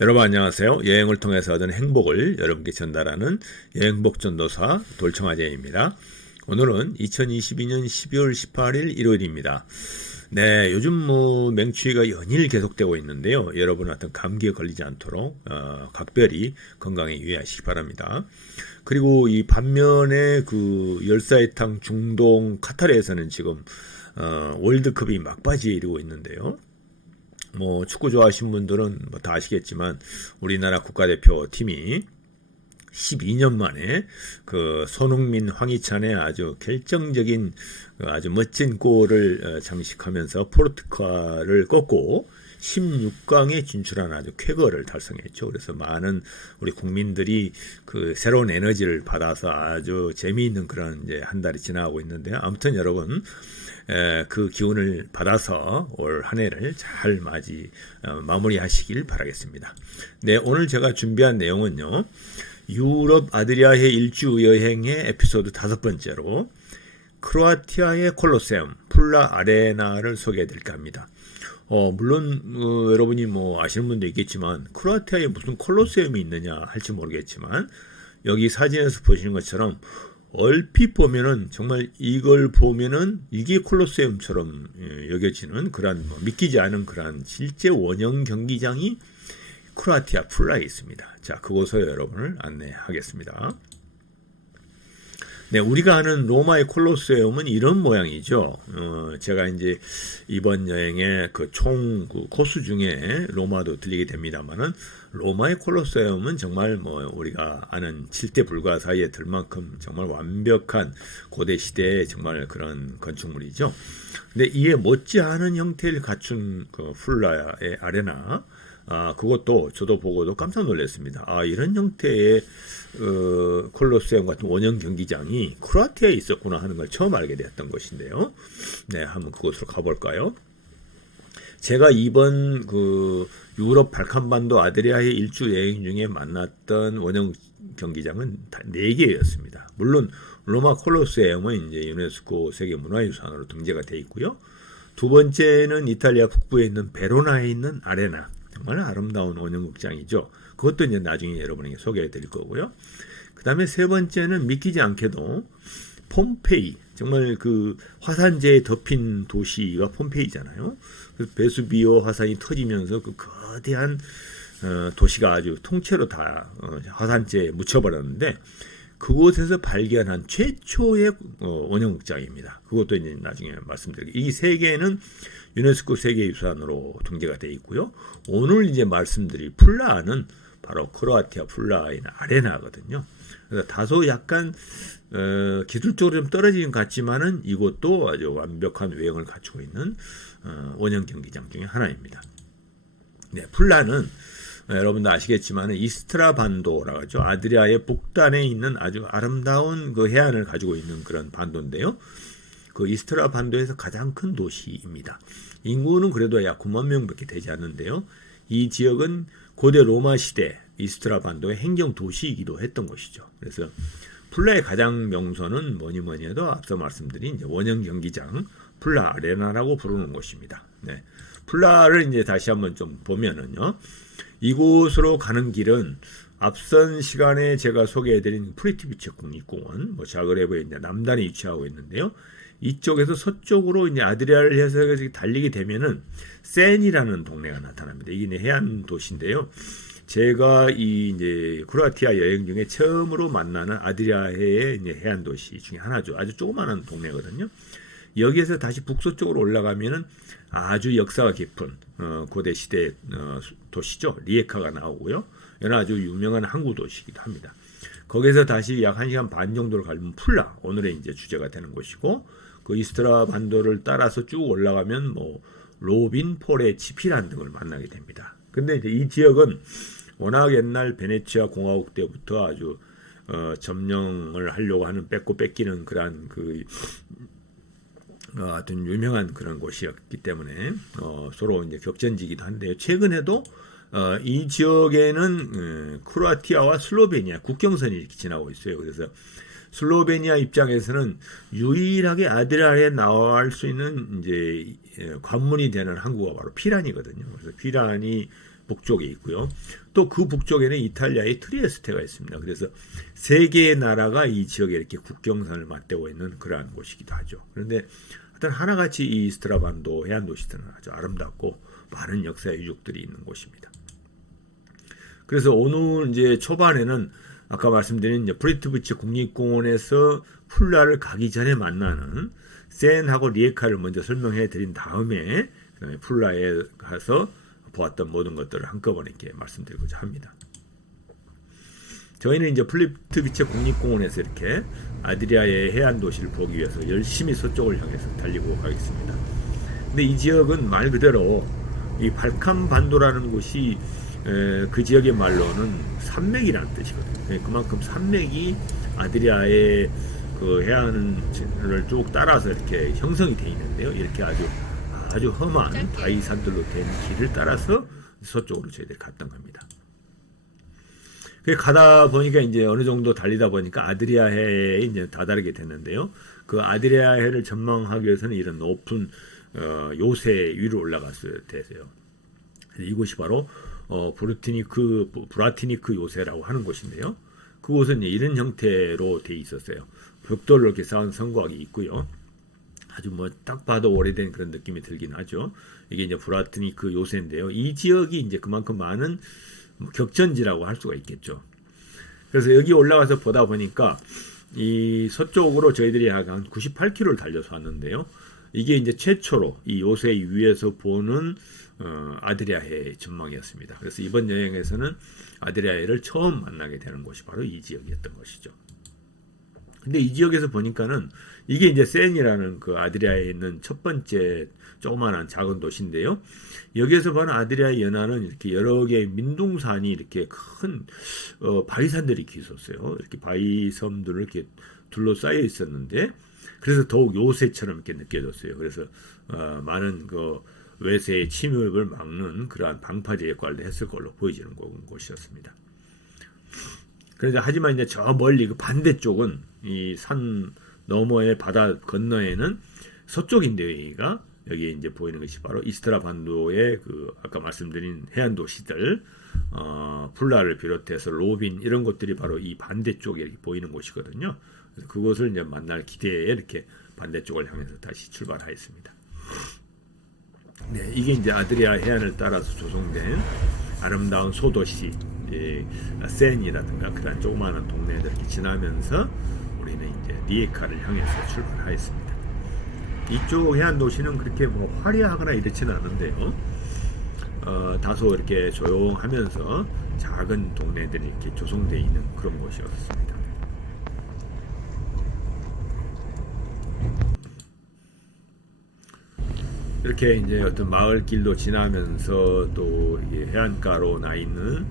여러분 안녕하세요. 여행을 통해서 얻은 행복을 여러분께 전달하는 여행복 전도사 돌청아제입니다. 오늘은 2022년 12월 18일 일요일입니다. 네, 요즘 맹추위가 연일 계속되고 있는데요. 여러분 어떤 감기에 걸리지 않도록 각별히 건강에 유의하시기 바랍니다. 그리고 이 반면에 그 열사이탕 중동 카타르에서는 지금 월드컵이 막바지에 이르고 있는데요. 축구 좋아하시는 분들은 다 아시겠지만 우리나라 국가대표 팀이 12년 만에 그 손흥민, 황희찬의 아주 결정적인 아주 멋진 골을 장식하면서 포르투갈을 꺾고 16강에 진출한 아주 쾌거를 달성했죠. 그래서 많은 우리 국민들이 그 새로운 에너지를 받아서 아주 재미있는 그런 이제 한 달이 지나가고 있는데요. 아무튼 여러분 그 기운을 받아서 올 한 해를 잘 마무리하시길 바라겠습니다. 네, 오늘 제가 준비한 내용은요. 유럽 아드리아해 일주 여행의 에피소드 5번째로 크로아티아의 콜로세움 풀라 아레나를 소개해 드릴까 합니다. 물론 여러분이 아시는 분도 있겠지만 크로아티아에 무슨 콜로세움이 있느냐 할지 모르겠지만 여기 사진에서 보시는 것처럼 얼핏 보면은 정말 이걸 보면은 이게 콜로세움처럼 여겨지는 그런 믿기지 않은 그런 실제 원형 경기장이 크로아티아 풀라에 있습니다. 자, 그곳을 여러분을 안내하겠습니다. 네, 우리가 아는 로마의 콜로세움은 이런 모양이죠. 제가 이제 이번 여행에 그 코스 중에 로마도 들리게 됩니다만은 로마의 콜로세움은 정말 우리가 아는 칠대 불가 사이에 들 만큼 정말 완벽한 고대 시대의 정말 그런 건축물이죠. 근데 이에 못지않은 형태를 갖춘 그 풀라의 아레나, 그것도 저도 보고도 깜짝 놀랐습니다. 이런 형태의 콜로세움 같은 원형 경기장이 크로아티아에 있었구나 하는 걸 처음 알게 되었던 것인데요. 네, 한번 그곳으로 가볼까요? 제가 이번 그 유럽 발칸반도 아드리아해 일주 여행 중에 만났던 원형 경기장은 4개였습니다. 물론 로마 콜로세움은 이제 유네스코 세계 문화유산으로 등재가 되어 있고요. 두 번째는 이탈리아 북부에 있는 베로나에 있는 아레나. 정말 아름다운 원형극장이죠. 그것도 이제 나중에 여러분에게 소개해 드릴 거고요. 그 다음에 세 번째는 믿기지 않게도 폼페이, 정말 그 화산재에 덮인 도시가 폼페이잖아요. 그래서 베수비오 화산이 터지면서 그 거대한 도시가 아주 통째로 다 화산재에 묻혀버렸는데 그곳에서 발견한 최초의 원형극장입니다. 그것도 이제 나중에 말씀드릴게요. 이 세 개는 유네스코 세계유산으로 등재가 되어 있고요. 오늘 이제 말씀드릴 풀라는 바로 크로아티아 풀라의 아레나거든요. 그래서 다소 약간 기술적으로 좀 떨어지는 것 같지만은 이것도 아주 완벽한 외형을 갖추고 있는 원형 경기장 중에 하나입니다. 네, 풀라는 여러분도 아시겠지만 이스트라반도라고 하죠. 아드리아의 북단에 있는 아주 아름다운 그 해안을 가지고 있는 그런 반도인데요. 그 이스트라반도에서 가장 큰 도시입니다. 인구는 그래도 약 9만 명밖에 되지 않는데요. 이 지역은 고대 로마 시대 이스트라반도의 행정 도시이기도 했던 것이죠. 그래서 풀라의 가장 명소는 뭐니 해도 앞서 말씀드린 이제 원형 경기장 풀라 아레나라고 부르는 곳입니다. 네. 풀라를 이제 다시 한번 좀 보면은요. 이곳으로 가는 길은 앞선 시간에 제가 소개해드린 프리티비체 국립공원, 자그레브에 이제 남단에 위치하고 있는데요. 이쪽에서 서쪽으로 이제 아드리아를 해서 달리게 되면은 센이라는 동네가 나타납니다. 이게 해안 도시인데요. 제가 이 이제 크로아티아 여행 중에 처음으로 만나는 아드리아해의 이제 해안 도시 중에 하나죠. 아주 조그마한 동네거든요. 여기에서 다시 북서쪽으로 올라가면은 아주 역사가 깊은 고대 시대 도시죠. 리에카가 나오고요. 이는 아주 유명한 항구 도시이기도 합니다. 거기에서 다시 약 1시간 반 정도를 가면 풀라, 오늘의 이제 주제가 되는 곳이고, 그 이스트라 반도를 따라서 쭉 올라가면 로빈, 포레, 치피란 등을 만나게 됩니다. 근데 이제 이 지역은 워낙 옛날 베네치아 공화국 때부터 아주 점령을 하려고 하는 뺏고 뺏기는 그런 어떤 유명한 그런 곳이었기 때문에 서로 이제 격전지기도 한데요. 최근에도 이 지역에는 크로아티아와 슬로베니아 국경선이 이렇게 지나고 있어요. 그래서 슬로베니아 입장에서는 유일하게 아드리아에 나올 수 있는 이제 관문이 되는 항구가 바로 피란이거든요. 그래서 피란이 북쪽에 있고요. 또 그 북쪽에는 이탈리아의 트리에스테가 있습니다. 그래서 세 개의 나라가 이 지역에 이렇게 국경선을 맞대고 있는 그러한 곳이기도 하죠. 그런데 하여튼 하나같이 이 스트라반도 해안 도시들은 아주 아름답고 많은 역사의 유적들이 있는 곳입니다. 그래서 오늘 이제 초반에는 아까 말씀드린 이제 프리트비치 국립공원에서 풀라를 가기 전에 만나는 센하고 리에카를 먼저 설명해 드린 다음에 그다음에 풀라에 가서 보았던 모든 것들을 한꺼번에 이렇게 말씀드리고자 합니다. 저희는 이제 프리트비치 국립공원에서 이렇게 아드리아의 해안 도시를 보기 위해서 열심히 서쪽을 향해서 달리고 가겠습니다. 근데 이 지역은 말 그대로 이 발칸 반도라는 곳이 그 지역의 말로는 산맥이라는 뜻이거든요. 그만큼 산맥이 아드리아의 그 해안을 쭉 따라서 이렇게 형성이 되어 있는데요. 이렇게 아주 험한 바위산들로 된 길을 따라서 서쪽으로 저희들이 갔던 겁니다. 가다 보니까 이제 어느 정도 달리다 보니까 아드리아해에 이제 다다르게 됐는데요. 그 아드리아해를 전망하기 위해서는 이런 높은 요새 위로 올라갔어야 되세요. 이곳이 바로 브라티니크 요새라고 하는 곳인데요. 그곳은 이런 형태로 돼 있었어요. 벽돌로 이렇게 쌓은 성곽이 있고요. 아주 뭐 딱 봐도 오래된 그런 느낌이 들긴 하죠. 이게 이제 브라티니크 요새인데요. 이 지역이 이제 그만큼 많은 격전지라고 할 수가 있겠죠. 그래서 여기 올라가서 보다 보니까 이 서쪽으로 저희들이 한 98km를 달려서 왔는데요. 이게 이제 최초로 이 요새 위에서 보는 아드리아해 전망이었습니다. 그래서 이번 여행에서는 아드리아해를 처음 만나게 되는 곳이 바로 이 지역이었던 것이죠. 근데 이 지역에서 보니까는 이게 이제 센이라는 그 아드리아에 있는 첫 번째 조그마한 작은 도시인데요. 여기에서 보는 아드리아 연안은 이렇게 여러 개의 민둥산이 이렇게 큰 바위산들이 있었어요. 이렇게 바위섬들을 이렇게 둘러싸여 있었는데, 그래서 더욱 요새처럼 이렇게 느껴졌어요. 그래서 많은 그 외세의 침입을 막는 그러한 방파제 역할을 했을 걸로 보여지는 곳이었습니다. 그런데 하지만 이제 저 멀리 그 반대쪽은 이 산 너머의 바다 건너에는 서쪽인데요. 여기 이제 보이는 것이 바로 이스트라 반도의 그 아까 말씀드린 해안 도시들, 풀라를 비롯해서 로빈 이런 것들이 바로 이 반대쪽에 이렇게 보이는 곳이거든요. 그래서 그것을 이제 만날 기대에 이렇게 반대쪽을 향해서 다시 출발하였습니다. 네, 이게 이제 아드리아 해안을 따라서 조성된 아름다운 소도시 센이라든가 그런 조그마한 동네들 이렇게 지나면서 우리는 이제 리에카를 향해서 출발하였습니다. 이쪽 해안 도시는 그렇게 뭐 화려하거나 이렇지는 않은데요. 다소 이렇게 조용하면서 작은 동네들이 이렇게 조성되어 있는 그런 곳이었습니다. 이렇게 이제 어떤 마을 길도 지나면서 또 해안가로 나 있는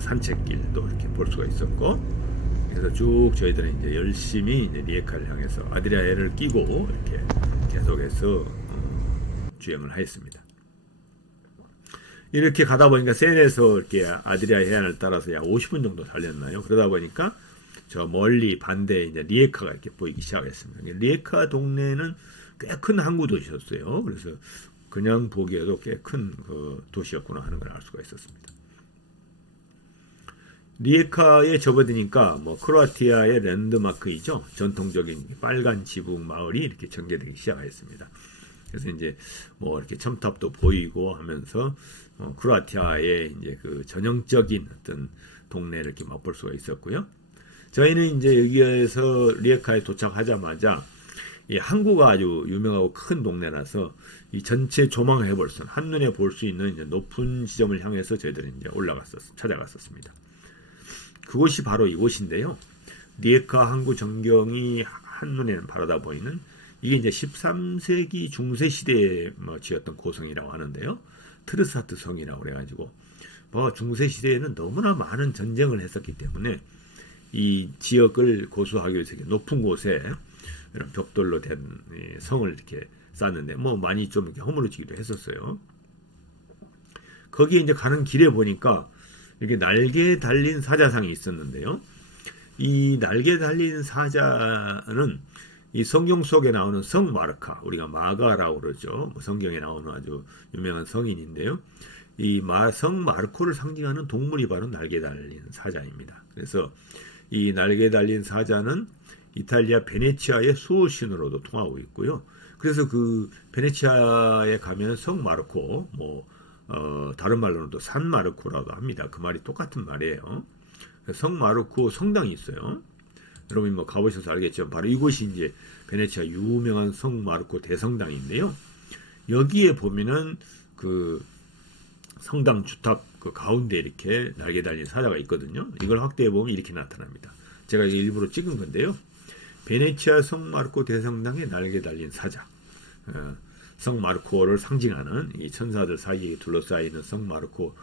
산책길도 이렇게 볼 수가 있었고, 그래서 쭉 저희들은 이제 열심히 이제 리에카를 향해서 아드리아해를 끼고 이렇게 계속해서 주행을 하였습니다. 이렇게 가다 보니까 센에서 이렇게 아드리아 해안을 따라서 약 50분 정도 달렸나요? 그러다 보니까 저 멀리 반대에 이제 리에카가 이렇게 보이기 시작했습니다. 리에카 동네는 꽤 큰 항구 도시였어요. 그래서 그냥 보기에도 꽤 큰 그 도시였구나 하는 걸 알 수가 있었습니다. 리에카에 접어드니까 뭐 크로아티아의 랜드마크이죠. 전통적인 빨간 지붕 마을이 이렇게 전개되기 시작했습니다. 그래서 이제 뭐 이렇게 첨탑도 보이고 하면서 크로아티아의 이제 그 전형적인 어떤 동네를 이렇게 맛볼 수가 있었고요. 저희는 이제 여기에서 리에카에 도착하자마자 이 항구가 아주 유명하고 큰 동네라서 이 전체 조망을 해볼 수, 한눈에 볼 수 있는 이제 높은 지점을 향해서 저희들이 이제 찾아갔었습니다. 그곳이 바로 이곳인데요. 리에카 항구 전경이 한눈에 바라다 보이는 이게 이제 13세기 중세 시대에 지었던 고성이라고 하는데요. 트르사트 성이라고 그래가지고 뭐 중세 시대에는 너무나 많은 전쟁을 했었기 때문에 이 지역을 고수하기 위해서 높은 곳에 이런 벽돌로 된 성을 이렇게 쌓는데 뭐 많이 좀 이렇게 허물어지기도 했었어요. 거기에 이제 가는 길에 보니까 이렇게 날개 달린 사자상이 있었는데요. 이 날개 달린 사자는 이 성경 속에 나오는 성 마르카, 우리가 마가라고 그러죠. 성경에 나오는 아주 유명한 성인인데요. 이 성 마르코를 상징하는 동물이 바로 날개 달린 사자입니다. 그래서 이 날개 달린 사자는 이탈리아 베네치아의 수호신으로도 통하고 있고요. 그래서 그 베네치아에 가면 성 마르코, 다른 말로는 또 산 마르코라고 합니다. 그 말이 똑같은 말이에요. 성 마르코 성당이 있어요. 여러분 뭐 가보셔서 알겠지만 바로 이곳이 이제 베네치아 유명한 성 마르코 대성당인데요. 여기에 보면은 그 성당 주탑 그 가운데 이렇게 날개 달린 사자가 있거든요. 이걸 확대해 보면 이렇게 나타납니다. 제가 일부러 찍은 건데요. 베네치아 성 마르코 대성당에 날개 달린 사자. 성 마르코를 상징하는 이 천사들 사이에 둘러싸여 있는 성 마르코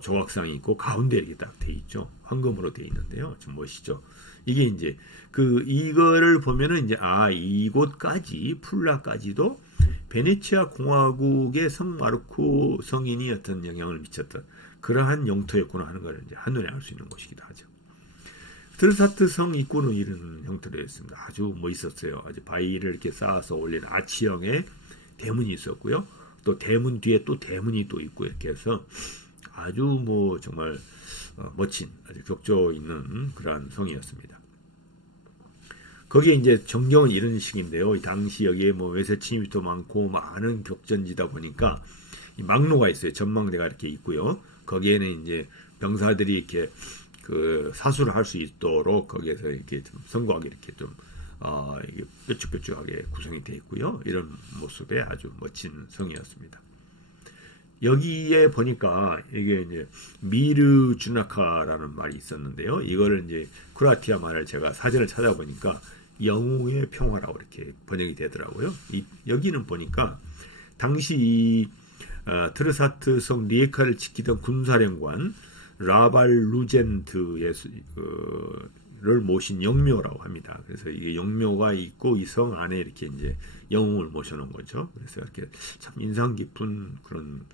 조각상이 있고 가운데 이렇게 딱 돼 있죠. 황금으로 돼 있는데요. 좀 멋있죠. 이게 이제 이거를 보면은 이제 이곳까지 풀라까지도 베네치아 공화국의 성 마르코 성인이 어떤 영향을 미쳤던 그러한 영토였구나 하는 걸 이제 한눈에 알 수 있는 곳이기도 하죠. 트르사트 성 입구는 이런 형태로 했습니다. 아주 멋있었어요. 아주 바위를 이렇게 쌓아서 올린 아치형의 대문이 있었고요. 또 대문 뒤에 또 대문이 또 있고 이렇게 해서 아주 정말 멋진 아주 격조 있는 그러한 성이었습니다. 거기에 이제 정경은 이런 식인데요. 당시 여기에 외세 침입도 많고 많은 격전지다 보니까 막로가 있어요. 전망대가 이렇게 있고요. 거기에는 이제 병사들이 이렇게 그 사수를 할 수 있도록 거기에서 이렇게 좀 선거하게 이렇게 좀 이게 뾰족뾰족하게 구성이 되어 있고요. 이런 모습의 아주 멋진 성이었습니다. 여기에 보니까 이게 이제 미르 주나카라는 말이 있었는데요. 이거를 이제 크로아티아 말을 제가 사전을 찾아보니까 영웅의 평화라고 이렇게 번역이 되더라고요. 여기는 보니까 당시 이 트르사트 성 리에카를 지키던 군사령관 라발 루젠트의 를 모신 영묘라고 합니다. 그래서 이게 영묘가 있고 이 성 안에 이렇게 이제 영웅을 모셔놓은 거죠. 그래서 이렇게 참 인상 깊은 그런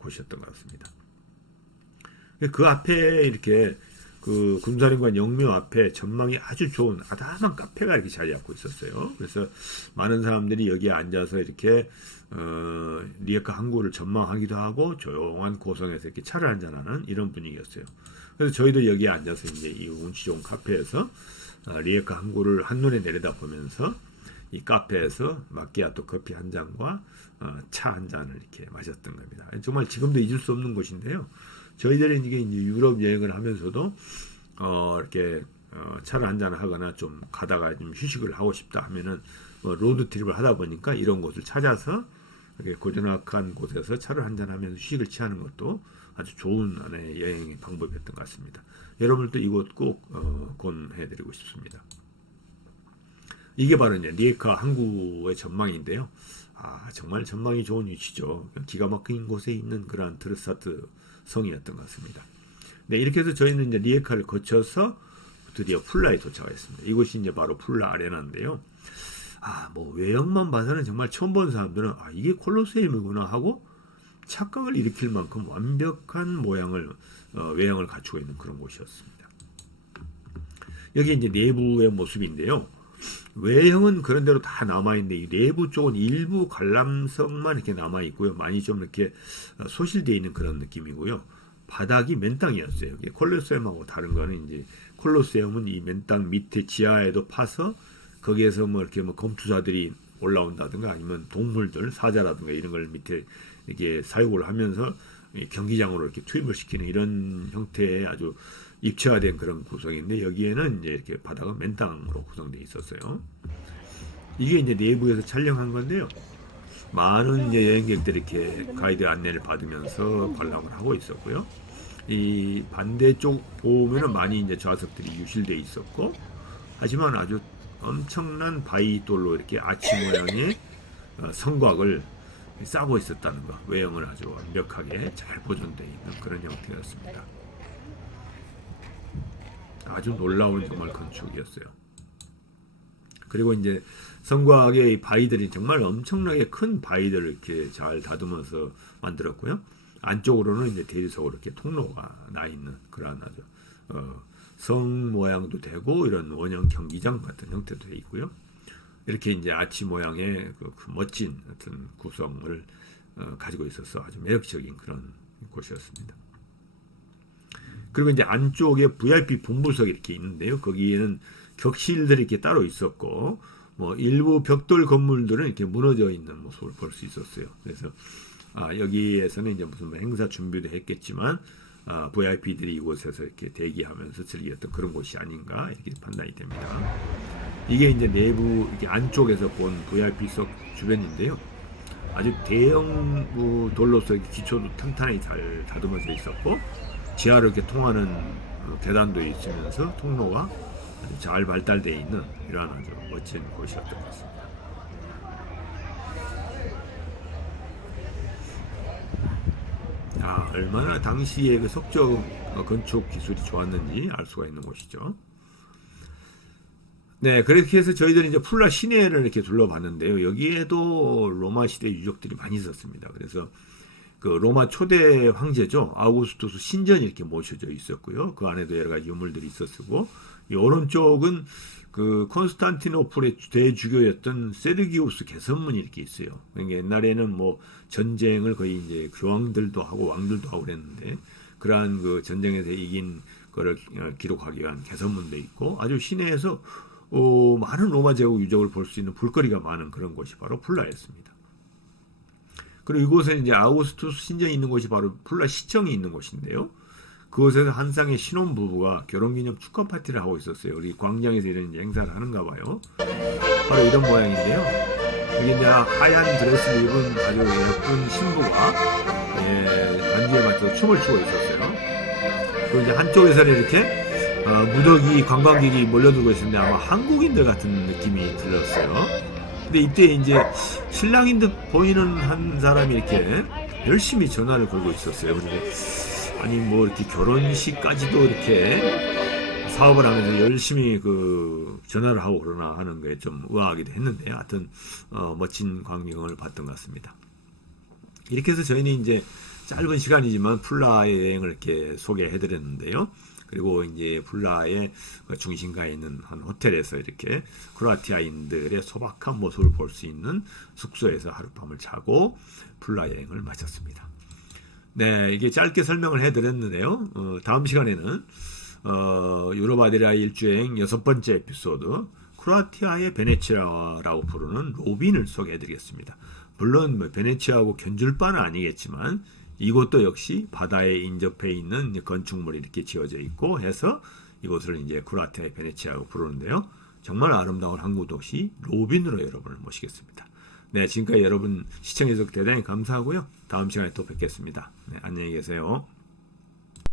곳이었던 것 같습니다. 그 앞에 이렇게 그 군사령관 영묘 앞에 전망이 아주 좋은 아담한 카페가 이렇게 자리 잡고 있었어요. 그래서 많은 사람들이 여기에 앉아서 이렇게 리에카 항구를 전망하기도 하고 조용한 고성에서 이렇게 차를 한잔하는 이런 분위기였어요. 그래서 저희도 여기에 앉아서 이제 이 운치 좋은 카페에서 리에카 항구를 한눈에 내려다 보면서 이 카페에서 마키아토 커피 한 잔과 차 한 잔을 이렇게 마셨던 겁니다. 정말 지금도 잊을 수 없는 곳인데요. 저희들은 이게 이제 유럽 여행을 하면서도 이렇게 차를 한잔 하거나 좀 가다가 좀 휴식을 하고 싶다 하면은 로드 트립을 하다 보니까 이런 곳을 찾아서 이렇게 고즈넉한 곳에서 차를 한잔 하면서 휴식을 취하는 것도 아주 좋은 하나의 여행의 방법이었던 것 같습니다. 여러분들도 이곳 꼭 권해드리고 싶습니다. 이게 바로 이제 리에카 항구의 전망인데요. 정말 전망이 좋은 위치죠. 기가 막힌 곳에 있는 그러한 트르사트 성이었던 것 같습니다. 네, 이렇게 해서 저희는 이제 리에카를 거쳐서 드디어 풀라에 도착했습니다. 이곳이 이제 바로 풀라 아레나인데요. 외형만 봐서는 정말 처음 본 사람들은 이게 콜로세움이구나 하고 착각을 일으킬 만큼 완벽한 모양을 외형을 갖추고 있는 그런 곳이었습니다. 여기 이제 내부의 모습인데요. 외형은 그런 대로 다 남아있는데 이 내부 쪽은 일부 관람석만 이렇게 남아있고요. 많이 좀 이렇게 소실되어 있는 그런 느낌이고요. 바닥이 맨땅이었어요. 콜로세움하고 다른 거는 이제 콜로세움은 이 맨땅 밑에 지하에도 파서 거기에서 이렇게 검투사들이 올라온다든가 아니면 동물들 사자라든가 이런 걸 밑에 이렇게 사육을 하면서 경기장으로 이렇게 투입을 시키는 이런 형태의 아주 입체화된 그런 구성인데 여기에는 이제 이렇게 바닥은 맨땅으로 구성되어 있었어요. 이게 이제 내부에서 촬영한 건데요. 많은 이제 여행객들이 이렇게 가이드 안내를 받으면서 관람을 하고 있었고요. 이 반대쪽 보면은 많이 이제 좌석들이 유실되어 있었고, 하지만 아주 엄청난 바위돌로 이렇게 아치 모양의 성곽을 싸고 있었다는 거, 외형을 아주 완벽하게 잘 보존되어 있는 그런 형태였습니다. 아주 놀라운 정말 건축이었어요. 그리고 이제 성곽의 이 바위들이 정말 엄청나게 큰 바위들을 이렇게 잘 다듬어서 만들었고요. 안쪽으로는 이제 대리석으로 이렇게 통로가 나 있는 그런 아주 성 모양도 되고 이런 원형 경기장 같은 형태도 되어 있고요. 이렇게 이제 아치 모양의 그 멋진 어떤 구성을 가지고 있어서 아주 매력적인 그런 곳이었습니다. 그리고 이제 안쪽에 VIP 본부석이 이렇게 있는데요. 거기에는 격실들이 이렇게 따로 있었고, 뭐 일부 벽돌 건물들은 이렇게 무너져 있는 모습을 볼 수 있었어요. 그래서 여기에서는 이제 무슨 행사 준비도 했겠지만 VIP들이 이곳에서 이렇게 대기하면서 즐겼던 그런 곳이 아닌가 이렇게 판단이 됩니다. 이게 이제 내부 이렇게 안쪽에서 본 VIP석 주변인데요. 아주 대형 돌로서 기초도 탄탄하게 잘 다듬어져 있었고, 지하로 이렇게 통하는 계단도 있으면서 통로가 아주 잘 발달되어 있는 이러한 아주 멋진 곳이었던 것 같습니다. 얼마나 당시에 그 석적 건축 기술이 좋았는지 알 수가 있는 곳이죠. 네, 그렇게 해서 저희들이 이제 풀라 시내를 이렇게 둘러봤는데요. 여기에도 로마 시대 유적들이 많이 있었습니다. 그래서 그 로마 초대 황제죠, 아우구스투스 신전이 이렇게 모셔져 있었고요. 그 안에도 여러 가지 유물들이 있었고, 이 오른쪽은 그 콘스탄티노플의 대주교였던 세르기우스 개선문이 이렇게 있어요. 그러니까 옛날에는 뭐 전쟁을 거의 이제 교황들도 하고 왕들도 하고 그랬는데, 그러한 그 전쟁에서 이긴 거를 기록하기 위한 개선문도 있고, 아주 시내에서 많은 로마 제국 유적을 볼 수 있는 볼거리가 많은 그런 곳이 바로 풀라였습니다. 그리고 이곳에 이제 아우구스투스 신전이 있는 곳이 바로 풀라 시청이 있는 곳인데요. 그곳에서 한 쌍의 신혼 부부가 결혼기념 축하 파티를 하고 있었어요. 우리 광장에서 이런 행사를 하는가 봐요. 바로 이런 모양인데요. 이게 이제 하얀 드레스를 입은 아주 예쁜 신부가 반주에 맞춰서 춤을 추고 있었어요. 그리고 이제 한쪽에서는 이렇게 무더기 관광객이 몰려들고 있었는데 아마 한국인들 같은 느낌이 들었어요. 근데 이때 이제 신랑인 듯 보이는 한 사람이 이렇게 열심히 전화를 걸고 있었어요. 그리고 아니 뭐 이렇게 결혼식까지도 이렇게 사업을 하면서 열심히 그 전화를 하고 그러나 하는 게 좀 의아하기도 했는데, 하여튼 멋진 광경을 봤던 것 같습니다. 이렇게 해서 저희는 이제 짧은 시간이지만 풀라의 여행을 이렇게 소개해드렸는데요. 그리고 이제 풀라의 중심가에 있는 한 호텔에서 이렇게 크로아티아인들의 소박한 모습을 볼 수 있는 숙소에서 하룻밤을 자고 풀라 여행을 마쳤습니다. 네, 이게 짧게 설명을 해드렸는데요. 다음 시간에는 유럽 아드리아 일주여행 6번째 에피소드, 크로아티아의 베네치아라고 부르는 로빈을 소개해드리겠습니다. 물론 베네치아하고 견줄 바는 아니겠지만 이곳도 역시 바다에 인접해 있는 건축물이 이렇게 지어져 있고 해서 이곳을 이제 크로아티아의 베네치아라고 부르는데요. 정말 아름다운 항구 도시 로빈으로 여러분을 모시겠습니다. 네, 지금까지 여러분 시청해주셔서 대단히 감사하고요. 다음 시간에 또 뵙겠습니다. 네, 안녕히 계세요.